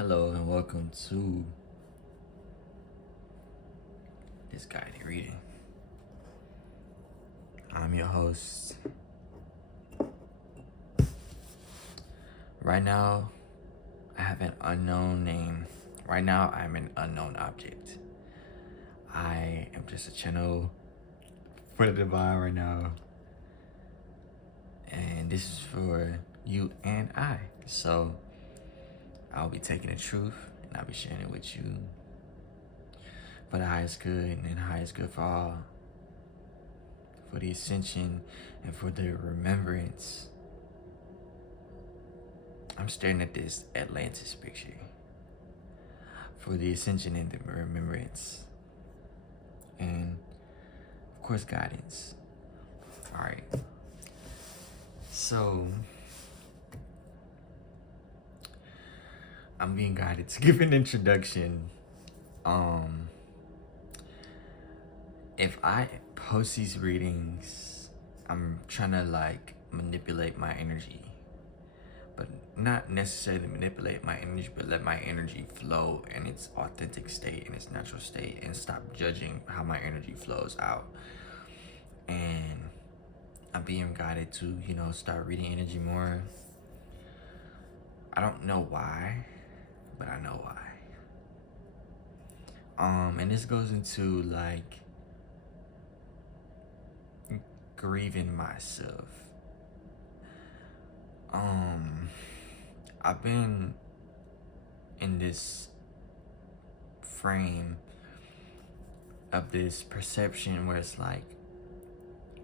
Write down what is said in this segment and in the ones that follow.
Hello and welcome to this guided reading. I'm your host. Right now, I have an unknown name. Right now, I'm an unknown object. I am just a channel for the divine right now. And this is for you and I. So, I'll be taking the truth and I'll be sharing it with you for the highest good and the highest good for all. For the ascension and for the remembrance. I'm staring at this Atlantis picture for the ascension and the remembrance, and of course guidance. All right, so I'm being guided to give an introduction. If I post these readings, I'm trying to like manipulate my energy, but not necessarily manipulate my energy, but let my energy flow in its authentic state, in its natural state, and stop judging how my energy flows out. And I'm being guided to, start reading energy more. I don't know why, but I know why. And this goes into like grieving myself. I've been in this frame of this perception where it's like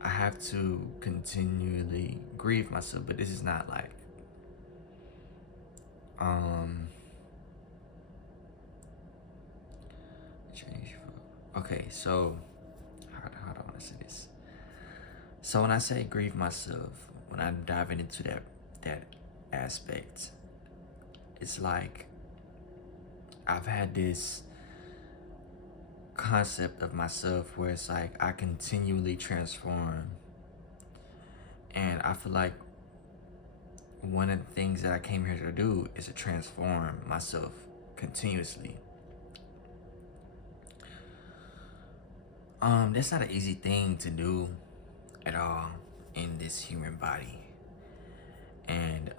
I have to continually grieve myself, but this is not like okay, so how do I want to say this? So when I say grieve myself, when I'm diving into that aspect, it's like I've had this concept of myself where it's like I continually transform, and I feel like one of the things that I came here to do is to transform myself continuously. That's not an easy thing to do at all in this human body. And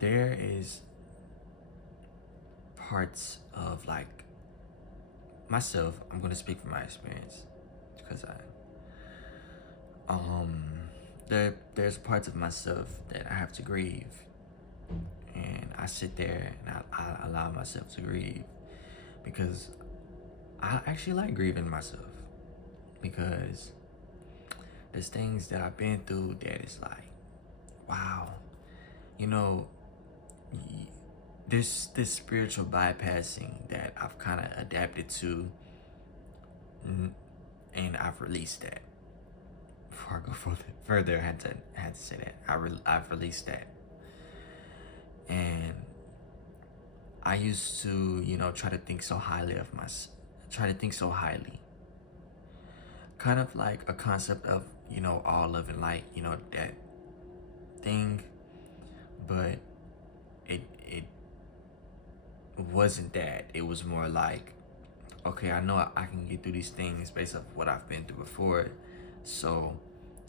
there is parts of like myself, I'm gonna speak from my experience because there's parts of myself that I have to grieve, and I sit there and I allow myself to grieve because I actually like grieving myself, because there's things that I've been through that is like, wow, there's this spiritual bypassing that I've kind of adapted to, and I've released that. Before I go further, I had to say that I've released that, and I used to try to think so highly of myself, kind of like a concept of all love and light, that thing, but it wasn't that. It was more like, okay, I know I can get through these things based off what I've been through before, so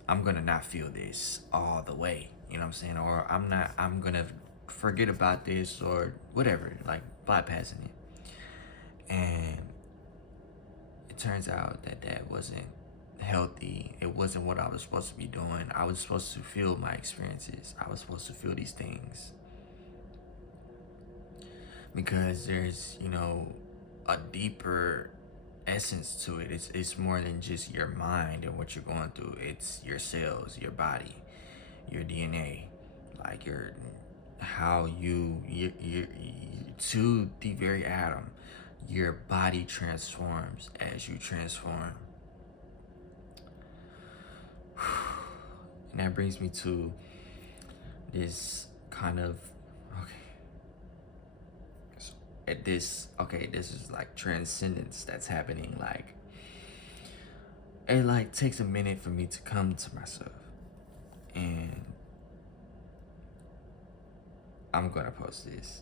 I'm gonna not feel this all the way, you know what I'm saying? Or I'm gonna forget about this or whatever, like bypassing it. And it turns out that wasn't healthy. It wasn't what I was supposed to be doing. I was supposed to feel my experiences. I was supposed to feel these things. Because there's, a deeper essence to it. It's more than just your mind and what you're going through. It's your cells, your body, your DNA, like how you to the very atom, your body transforms as you transform. And that brings me to this kind of this is like transcendence that's happening. Like it like takes a minute for me to come to myself, and I'm gonna post this.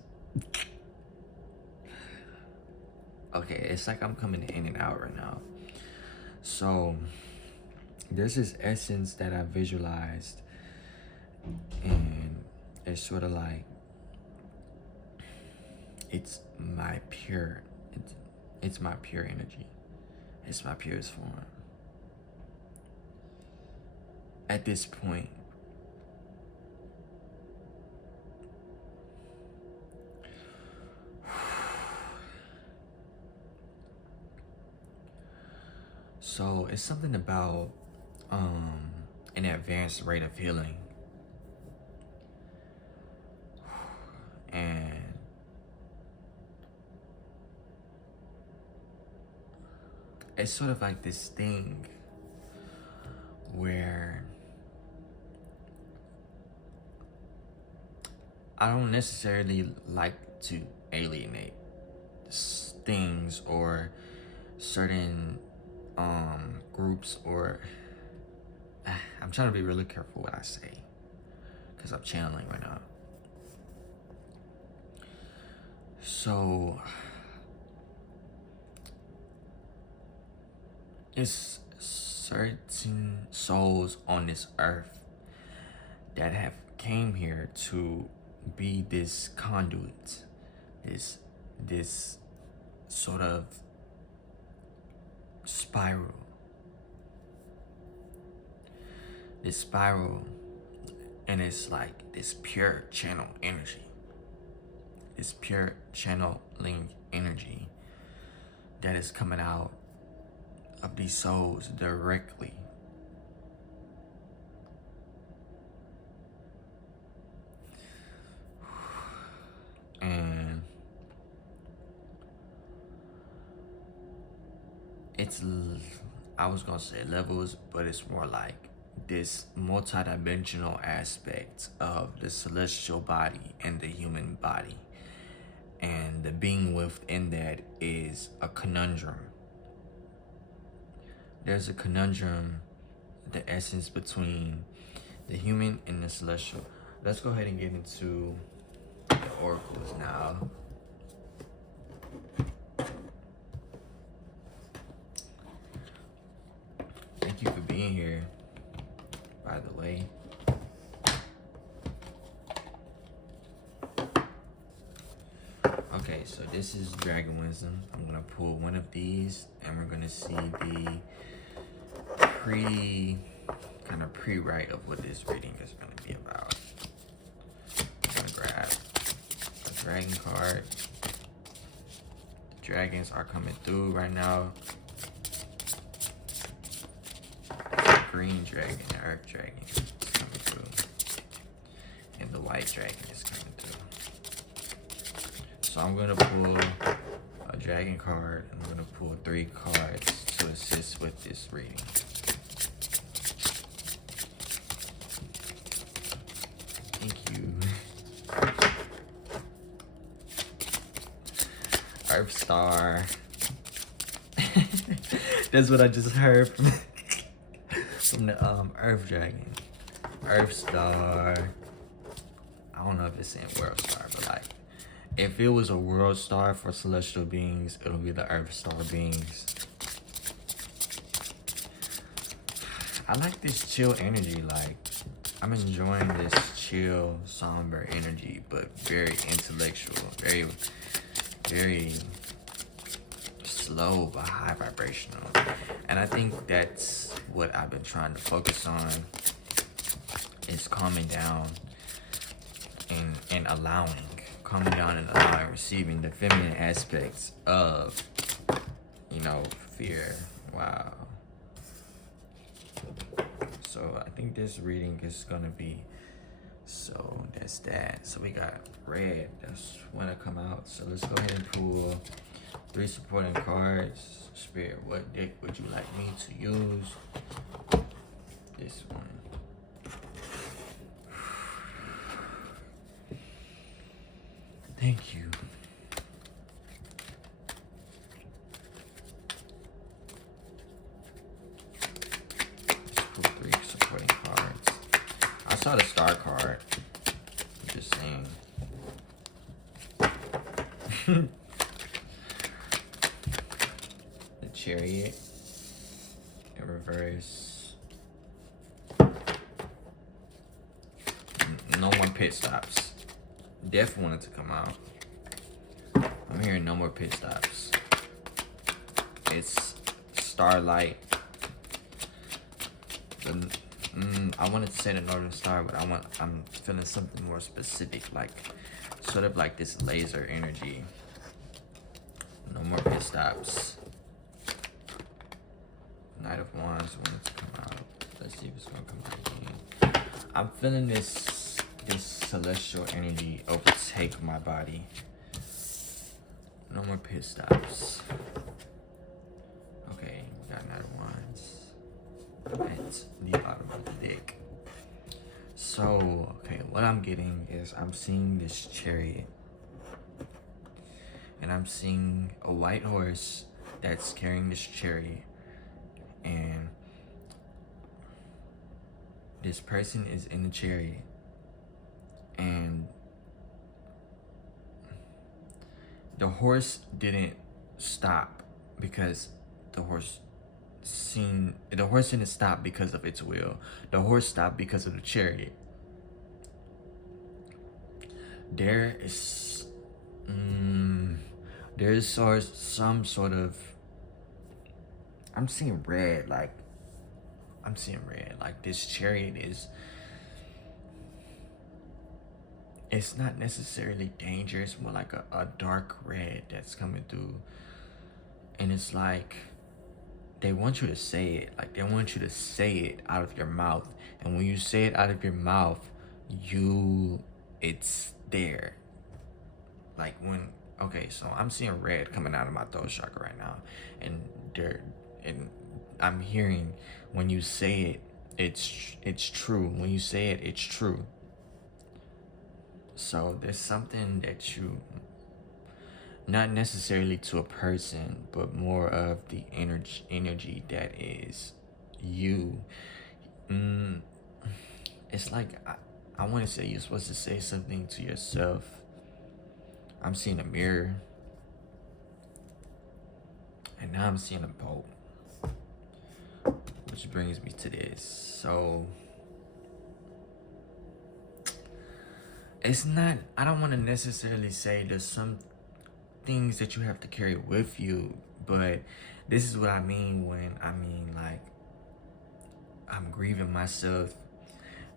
Okay, it's like I'm coming in and out right now. So there's this essence that I visualized, and it's sort of like it's my pure it's my pure energy. It's my purest form. At this point, so it's something about an advanced rate of healing. And it's sort of like this thing where I don't necessarily like to alienate things or certain groups, or I'm trying to be really careful what I say because I'm channeling right now. So it's certain souls on this earth that have came here to be this conduit, this sort of spiral. This spiral, and it's like this pure channel energy. This pure channeling energy that is coming out of these souls directly. And it's, I was gonna say levels, but it's more like this multidimensional aspect of the celestial body and the human body. And the being within that is a conundrum. There's a conundrum, the essence between the human and the celestial. Let's go ahead and get into the oracles now. Thank you for being here, by the way. Okay, so this is Dragon Wisdom. I'm gonna pull one of these, and we're gonna see the pre-write of what this reading is gonna be about. I'm gonna grab a dragon card. The dragons are coming through right now. The green dragon, the earth dragon is coming through. And the white dragon is coming through. So I'm gonna pull a dragon card, and I'm gonna pull 3 cards to assist with this reading. Thank you. Earth Star. That's what I just heard from the Earth Dragon. Earth Star. I don't know if it's saying World Star, but like, if it was a world star for celestial beings, it'll be the Earth Star beings. I like this chill energy. Like, I'm enjoying this chill, somber energy, but very intellectual, very, very slow but high vibrational. And I think that's what I've been trying to focus on, is calming down and allowing. Calming down and allowing, receiving the feminine aspects of, fear. Wow. So I think this reading is gonna be, so that's that. So we got red, that's when I come out. So let's go ahead and pull 3 supporting cards. Spirit, what deck would you like me to use? This one. Thank you. Let's pull 3 supporting cards. I saw the star card. I'm just saying. The Chariot in reverse. No more pit stops. Death wanted to come out. I'm hearing no more pit stops. It's starlight. I wanted to say the Northern Star, but I'm feeling something more specific, like sort of like this laser energy. No more pit stops. Knight of Wands wanted to come out. Let's see if it's gonna come out again. I'm feeling this celestial energy overtake my body. No more pit stops. Okay, we got Knight of Wands at the bottom of the deck. So, okay, what I'm getting is I'm seeing this Chariot. And I'm seeing a white horse that's carrying this Chariot. And this person is in the Chariot. And the horse didn't stop because the horse didn't stop because of its will. The horse stopped because of the Chariot. There's some sort of, I'm seeing red, like this Chariot is, it's not necessarily dangerous, more like a dark red that's coming through. And it's like, they want you to say it. Like, they want you to say it out of your mouth. And when you say it out of your mouth, it's there. Like when, okay, so I'm seeing red coming out of my throat chakra right now. And I'm hearing, when you say it, it's true. When you say it, it's true. So there's something that you, not necessarily to a person, but more of the energy that is you. It's like, I want to say you're supposed to say something to yourself. I'm seeing a mirror. And now I'm seeing a boat. Which brings me to this. So, it's not, I don't want to necessarily say there's some things that you have to carry with you, but this is what I mean when I mean like I'm grieving myself.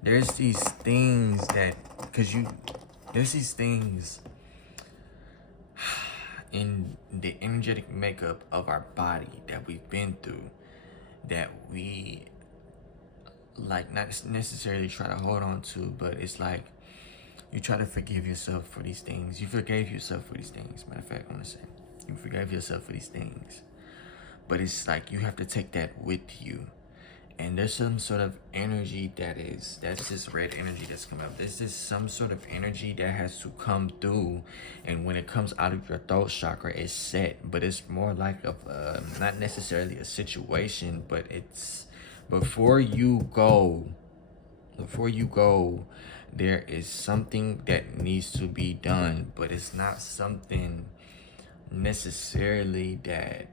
There's these things that, there's these things in the energetic makeup of our body that we've been through that we like not necessarily try to hold on to, but it's like you try to forgive yourself for these things. You forgave yourself for these things. Matter of fact, I want to say you forgave yourself for these things, but it's like you have to take that with you. And there's some sort of energy that's this red energy that's coming up. There's just some sort of energy that has to come through, and when it comes out of your throat chakra, it's set. But it's more like not necessarily a situation, but it's before you go, there is something that needs to be done, but it's not something necessarily that.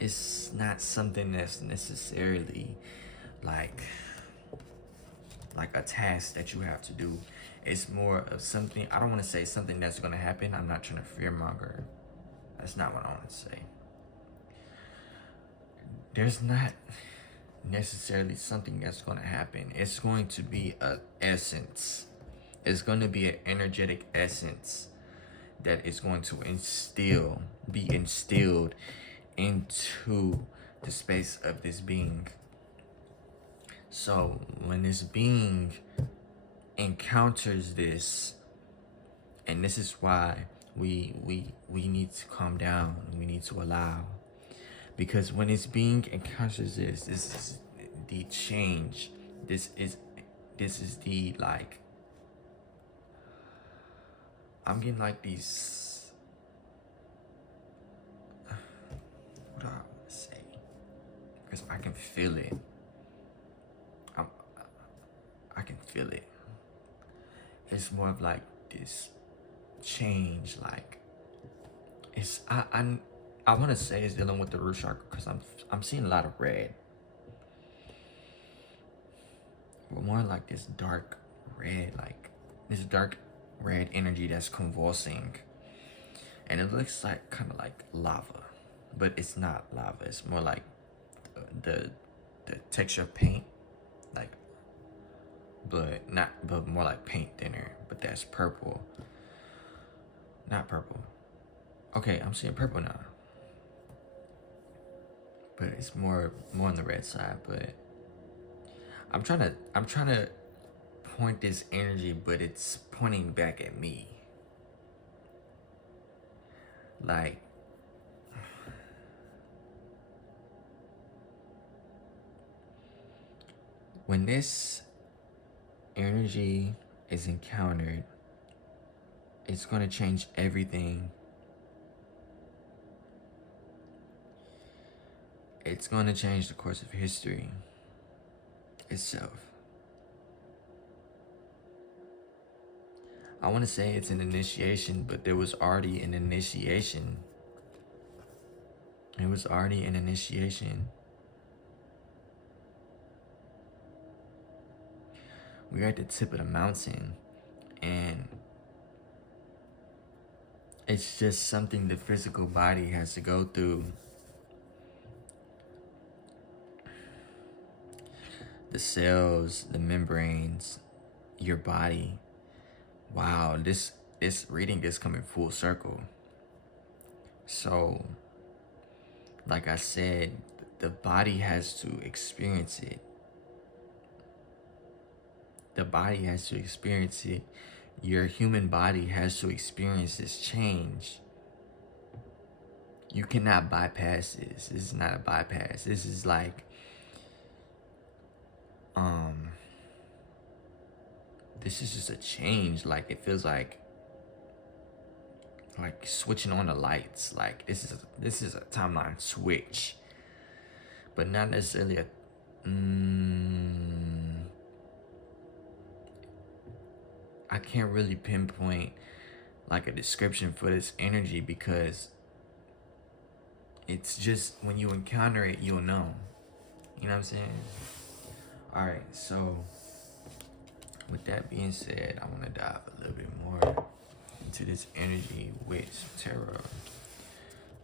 It's not something that's necessarily like a task that you have to do. It's more of something, I don't want to say something that's going to happen. I'm not trying to fearmonger. That's not what I want to say. There's not necessarily something that's going to happen. It's going to be an essence. It's going to be an energetic essence that is going to be instilled into the space of this being. So when this being encounters this, and this is why we need to calm down, we need to allow, because when this being encounters this is the change. This is the, like, I'm getting like these, what do I want to say? Because I can feel it. I can feel it. It's more of like this change. Like it's I want to say it's dealing with the root chakra because I'm seeing a lot of red, but more like this dark red, like this dark red energy that's convulsing, and it looks like kind of like lava, but it's not lava. It's more like the texture of paint, like, but more like paint thinner. But that's purple, not purple. Okay, I'm seeing purple now, but it's more on the red side. But I'm trying to point this energy, but it's pointing back at me. Like, when this energy is encountered, it's going to change everything. It's going to change the course of history itself. I want to say it's an initiation, but there was already an initiation. It was already an initiation. We're at the tip of the mountain, and it's just something the physical body has to go through. The cells, the membranes, your body. Wow, this reading is coming full circle. So, like I said, the body has to experience it. The body has to experience it. Your human body has to experience this change. You cannot bypass this. This is not a bypass. This is like, this is just a change. Like, it feels like switching on the lights. Like, this is a timeline switch, but not necessarily a I can't really pinpoint like a description for this energy, because it's just when you encounter it, you'll know. You know what I'm saying? All right, so with that being said, I want to dive a little bit more into this energy with tarot.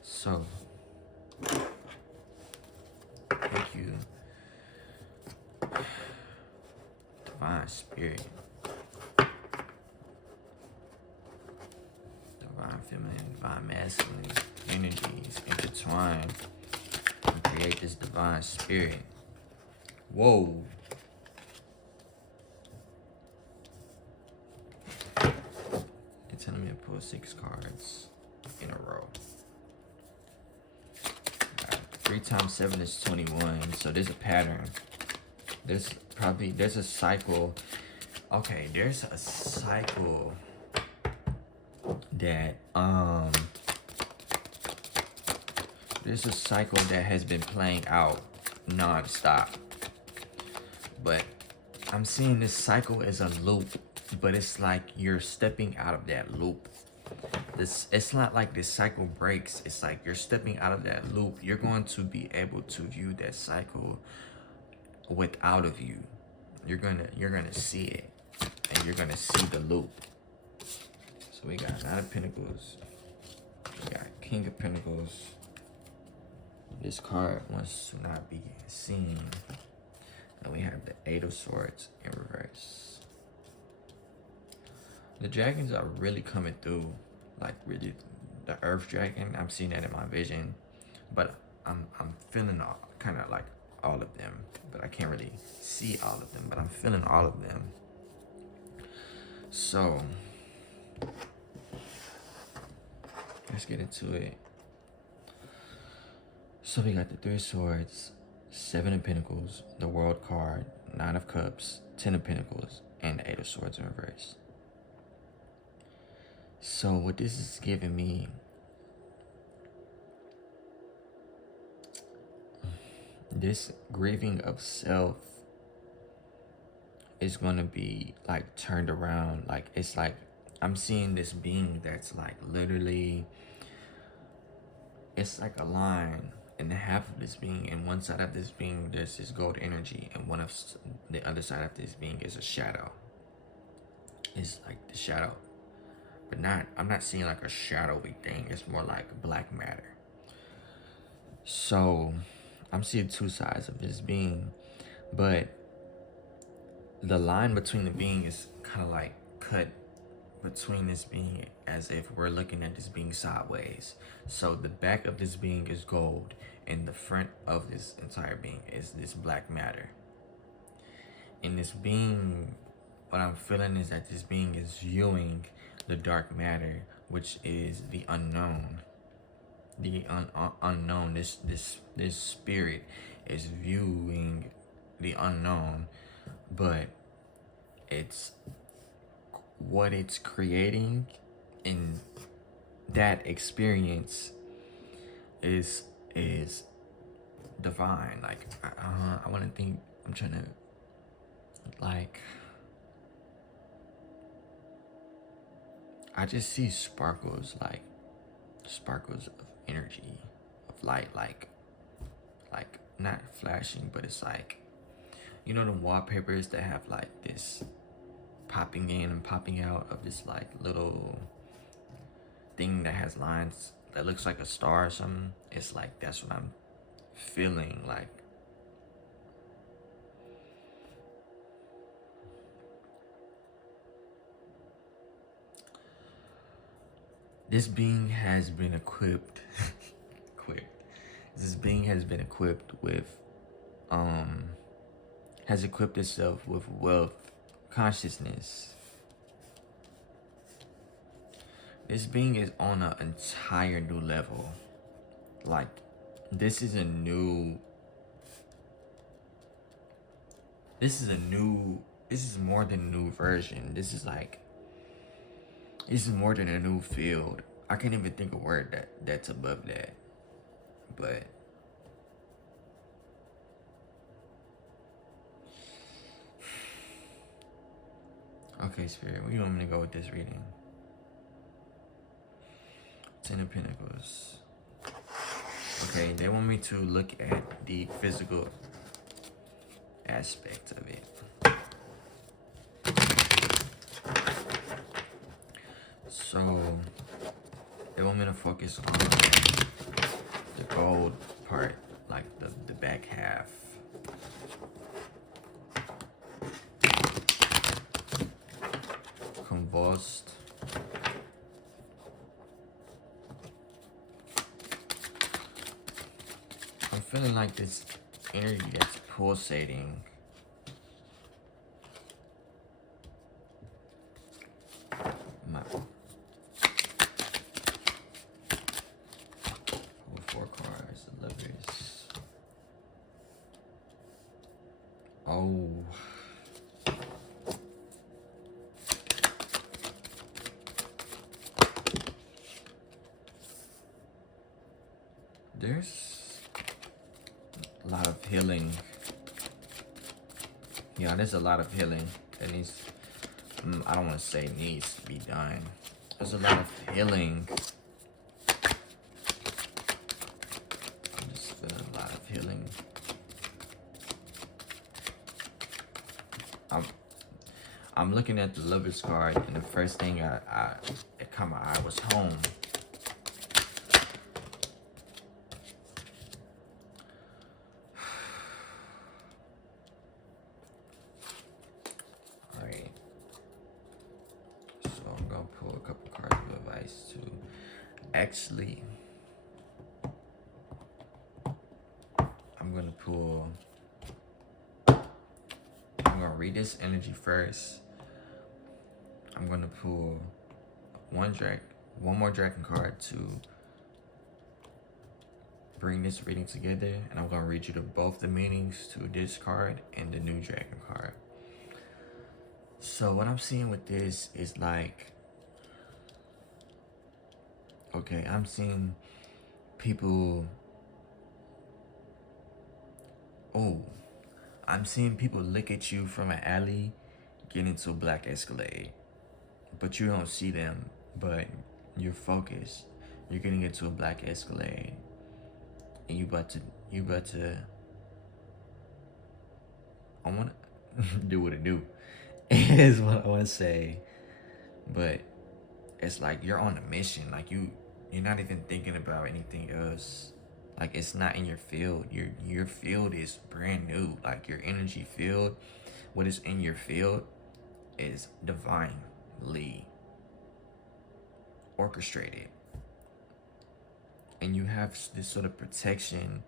So, thank you, Divine Spirit, Divine Feminine, Divine Masculine energies intertwine and create this Divine Spirit. Whoa. It's telling me to pull 6 cards in a row. 3 times 7 is 21. So there's a pattern. There's a cycle. Okay, there's a cycle that there's a cycle that has been playing out non-stop. But I'm seeing this cycle as a loop, but it's like you're stepping out of that loop. It's not like this cycle breaks. It's like you're stepping out of that loop. You're going to be able to view that cycle without of you. You're gonna see it, and you're gonna see the loop. So we got Knight of Pentacles. We got King of Pentacles. This card wants to not be seen. And we have the 8 of Swords in reverse. The dragons are really coming through. Like, really, the Earth Dragon, I'm seeing that in my vision. But I'm feeling kind of like all of them. But I can't really see all of them. But I'm feeling all of them. So, let's get into it. So we got the 3 of Swords, 7 of Pentacles, the World card, 9 of Cups, 10 of Pentacles, and the 8 of Swords in reverse. So what this is giving me, this grieving of self is going to be like turned around. Like, it's like I'm seeing this being that's like literally, it's like a line in the half of this being, and one side of this being there's this gold energy, and one of the other side of this being is a shadow. It's like the shadow, but not, I'm not seeing like a shadowy thing. It's more like black matter. So I'm seeing two sides of this being, but the line between the being is kind of like cut between this being as if we're looking at this being sideways. So the back of this being is gold, and the front of this entire being is this black matter. In this being, what I'm feeling is that this being is viewing the dark matter, which is the unknown. The unknown. This spirit is viewing the unknown, but it's what it's creating in that experience is divine. Like I want to think. I'm trying to like. I just see sparkles, like sparkles of energy, of light, like not flashing, but it's like, you know, the wallpapers that have like this popping in and popping out of this like little thing that has lines that looks like a star or something. It's like that's what I'm feeling like. This being has been equipped this being has been equipped with has equipped itself with wealth, consciousness. This being is on an entire new level. Like, this is more than a new version. This is more than a new field. I can't even think of a word that's above that. But okay, Spirit, where you want me to go with this reading? Ten of Pentacles. Okay, they want me to look at the physical aspect of it. So they want me to focus on the gold part, like the back half. Convulsed. I'm feeling like this energy that's pulsating. Four cards, the Lovers. Oh. There's a lot of healing. Yeah, there's a lot of healing that needs, I don't want to say needs to be done. There's a lot of healing. I'm just feeling a lot of healing. I'm looking at the Lover's card, and the first thing that caught my eye was home. Alright. So I'm gonna pull a couple cards of advice too. Actually, I'm gonna read this energy first. I'm gonna pull one more dragon card to bring this reading together, and I'm gonna read you both the meanings to this card and the new dragon card. So what I'm seeing with this is like, okay, I'm seeing people. I'm seeing people look at you from an alley, get into a black Escalade. but you don't see them, but you're focused. You're getting into a black Escalade, and you about to. I want to do what it do. Is what I want to say, but it's like you're on a mission. Like you're not even thinking about anything else. Like it's not in your field. Your field is brand new. Like your energy field, what is in your field is divinely orchestrated. And you have this sort of protection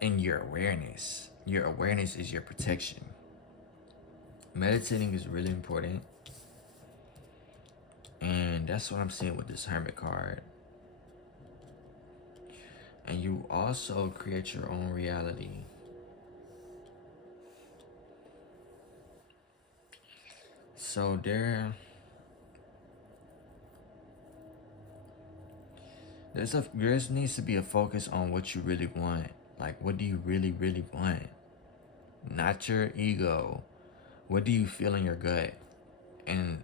in your awareness. Your awareness is your protection. Meditating is really important. And that's what I'm seeing with this Hermit card. And you also create your own reality. So there needs to be a focus on what you really want. Like, what do you really, really want? Not your ego. What do you feel in your gut? And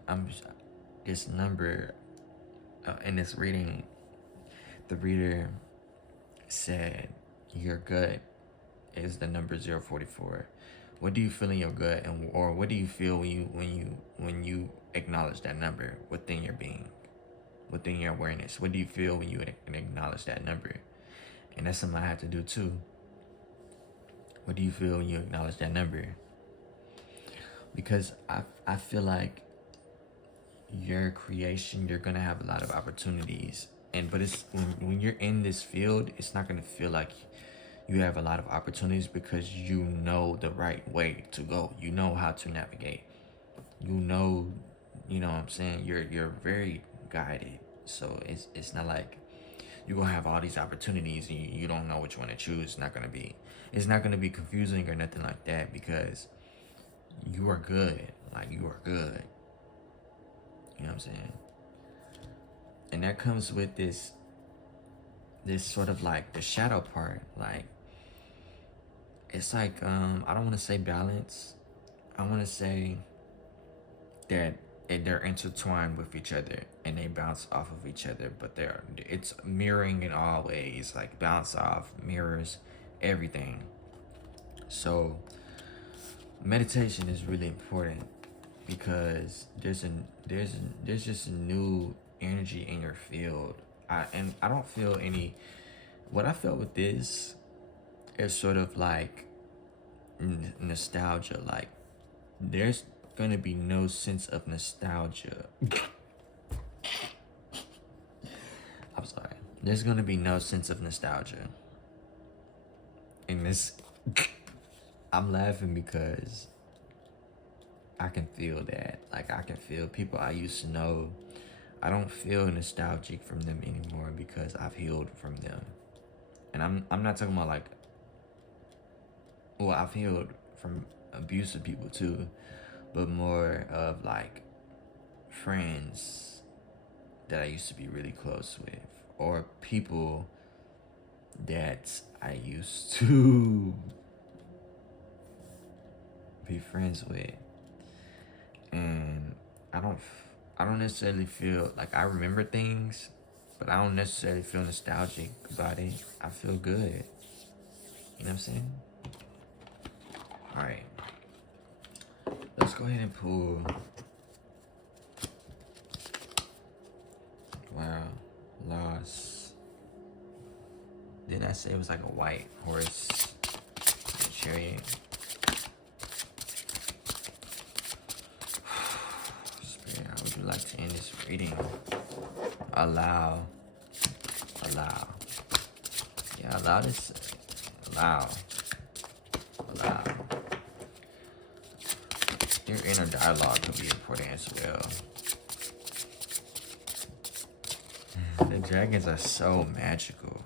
this number in this reading, the reader said your gut is the number 044. What do you feel in your gut, or what do you feel when you acknowledge that number within your being, within your awareness? What do you feel when you acknowledge that number? And that's something I have to do too. What do you feel when you acknowledge that number? Because I feel like your creation, you're gonna have a lot of opportunities, but it's when you're in this field, it's not gonna feel like you have a lot of opportunities because you know the right way to go. You know how to navigate. You know what I'm saying? You're very guided. So it's not like you're gonna have all these opportunities and you don't know which one to choose. It's not gonna be confusing or nothing like that, because you are good. Like, you are good. You know what I'm saying? And that comes with this sort of like the shadow part. Like, it's like, I don't want to say balance. I want to say that they're intertwined with each other and they bounce off of each other, but it's mirroring in all ways. Like, bounce off, mirrors, everything. So meditation is really important because there's just a new energy in your field. I don't feel any. What I felt with this is sort of like nostalgia. Like, there's gonna be no sense of nostalgia. I'm sorry. There's gonna be no sense of nostalgia in this. I'm laughing because I can feel that. Like, I can feel people I used to know. I don't feel nostalgic from them anymore because I've healed from them. And I'm not talking about like, well, I've healed from abusive people too, but more of like friends that I used to be really close with, or people that I used to be friends with. And I don't necessarily feel like I remember things, but I don't necessarily feel nostalgic about it. I feel good. You know what I'm saying? Alright. Let's go ahead and pull. Wow. Loss. Did I say it was like a white horse? A chariot. Spirit, how would you like to end this reading? Allow. Yeah, allow this. Allow. Your inner dialogue could be important as well. The dragons are so magical.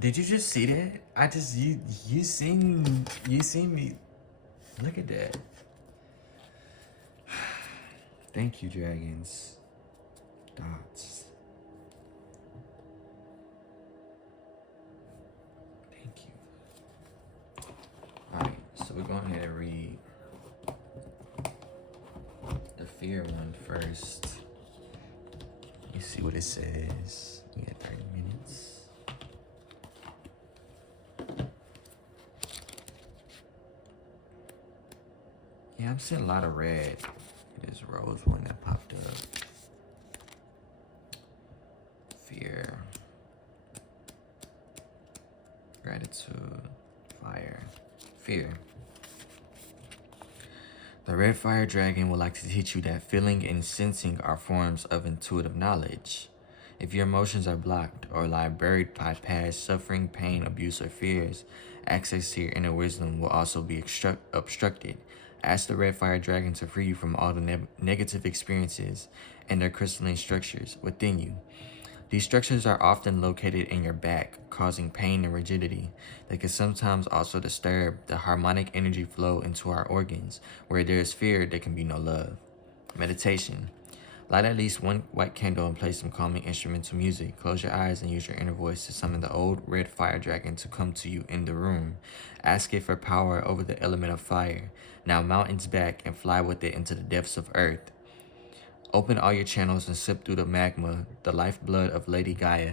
Did you just see that? You seen me. Look at that. Thank you, dragons. Dots. Thank you. Alright, so we're going ahead and read fear one first. You see what it says. We got 30 minutes. Yeah, I'm seeing a lot of red. This rose one that popped up. Fear. Gratitude. Fire. Fear. The red fire dragon would like to teach you that feeling and sensing are forms of intuitive knowledge. If your emotions are blocked or lie buried by past suffering, pain, abuse, or fears, access to your inner wisdom will also be obstructed. Ask the red fire dragon to free you from all the negative experiences and their crystalline structures within you. These structures are often located in your back, causing pain and rigidity. They can sometimes also disturb the harmonic energy flow into our organs. Where there is fear, there can be no love. Meditation. Light at least one white candle and play some calming instrumental music. Close your eyes and use your inner voice to summon the old red fire dragon to come to you in the room. Ask it for power over the element of fire. Now mount its back and fly with it into the depths of earth. Open all your channels and sip through the magma, the lifeblood of Lady Gaia.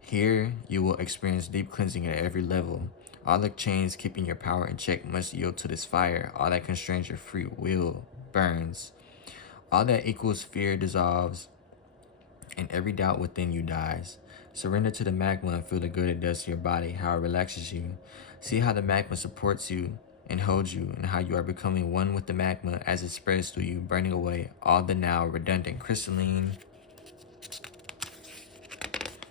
Here, you will experience deep cleansing at every level. All the chains keeping your power in check must yield to this fire. All that constrains your free will burns. All that equals fear dissolves, and every doubt within you dies. Surrender to the magma and feel the good it does to your body, how it relaxes you. See how the magma supports you and holds you, and how you are becoming one with the magma as it spreads through you, burning away all the now redundant crystalline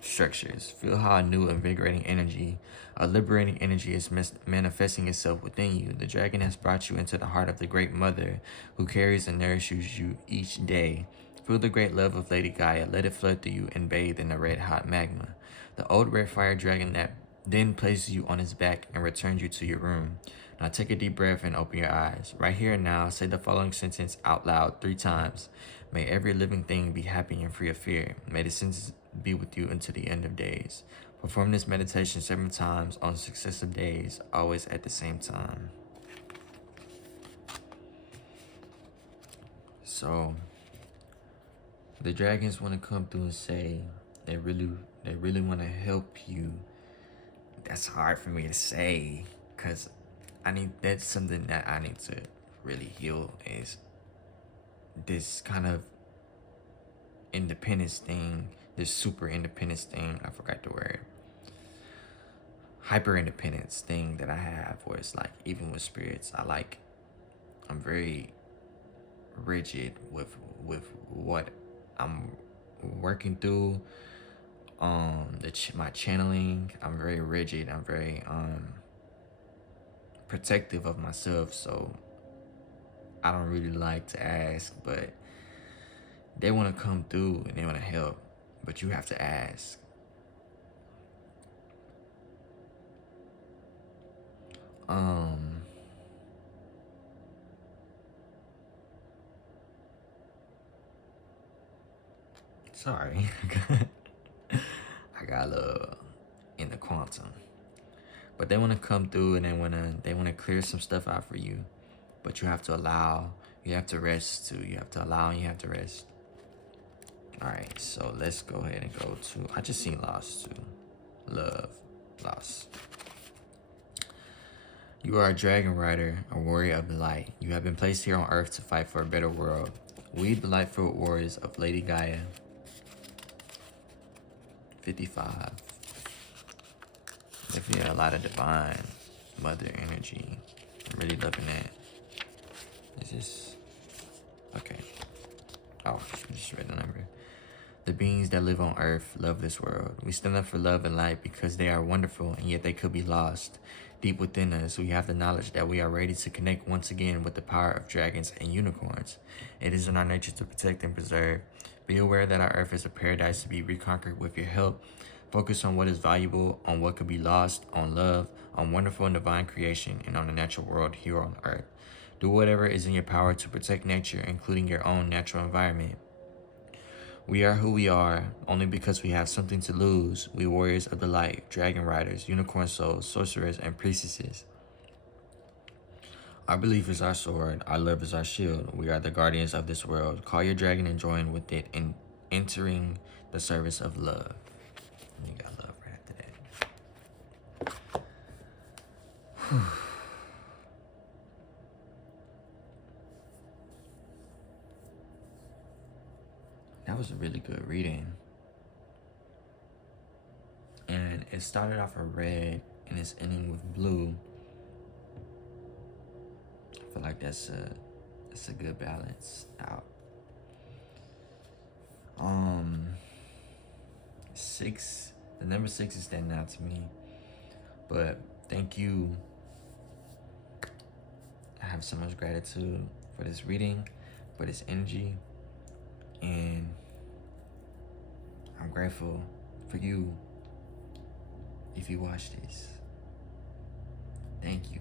structures. Feel how a new invigorating energy, a liberating energy is manifesting itself within you. The dragon has brought you into the heart of the great mother who carries and nourishes you each day. Feel the great love of Lady Gaia. Let it flood through you and bathe in the red hot magma. The old red fire dragon that then places you on its back and returns you to your room. Now take a deep breath and open your eyes. Right here and now, say the following sentence out loud 3 times. May every living thing be happy and free of fear. May the sentence be with you until the end of days. Perform this meditation 7 times on successive days, always at the same time. So, the dragons want to come through and say they really want to help you. That's hard for me to say, because that's something that I need to really heal, is this kind of independence thing, this super independence thing, I forgot the word, hyper independence thing that I have, where it's like, even with spirits, I'm very rigid with what I'm working through. My channeling, I'm very rigid. I'm very protective of myself, so I don't really like to ask, but they want to come through and they want to help, but you have to ask. Sorry. I got a little in the quantum. But they want to come through and they want to clear some stuff out for you. But you have to allow, you have to rest too. You have to allow and you have to rest. All right, so let's go ahead and go to, I just seen loss too. Love, loss. You are a dragon rider, a warrior of the light. You have been placed here on earth to fight for a better world. We, the light-filled warriors of Lady Gaia. 55. Definitely a lot of divine mother energy. I'm really loving that. Is this okay? Oh, I just read the number. The beings that live on earth love this world. We stand up for love and light because they are wonderful, and yet they could be lost. Deep within us, we have the knowledge that we are ready to connect once again with the power of dragons and unicorns. It is in our nature to protect and preserve. Be aware that our earth is a paradise to be reconquered with your help. Focus on what is valuable, on what could be lost, on love, on wonderful and divine creation, and on the natural world here on earth. Do whatever is in your power to protect nature, including your own natural environment. We are who we are, only because we have something to lose. We warriors of the light, dragon riders, unicorn souls, sorcerers, and priestesses. Our belief is our sword, our love is our shield. We are the guardians of this world. Call your dragon and join with it in entering the service of love. And you got love right after that. That was a really good reading. And it started off with red and it's ending with blue. I feel like that's a good balance out. 6, the number 6 is standing out to me. But thank you. I have so much gratitude for this reading, for this energy, and I'm grateful for you if you watch this. Thank you.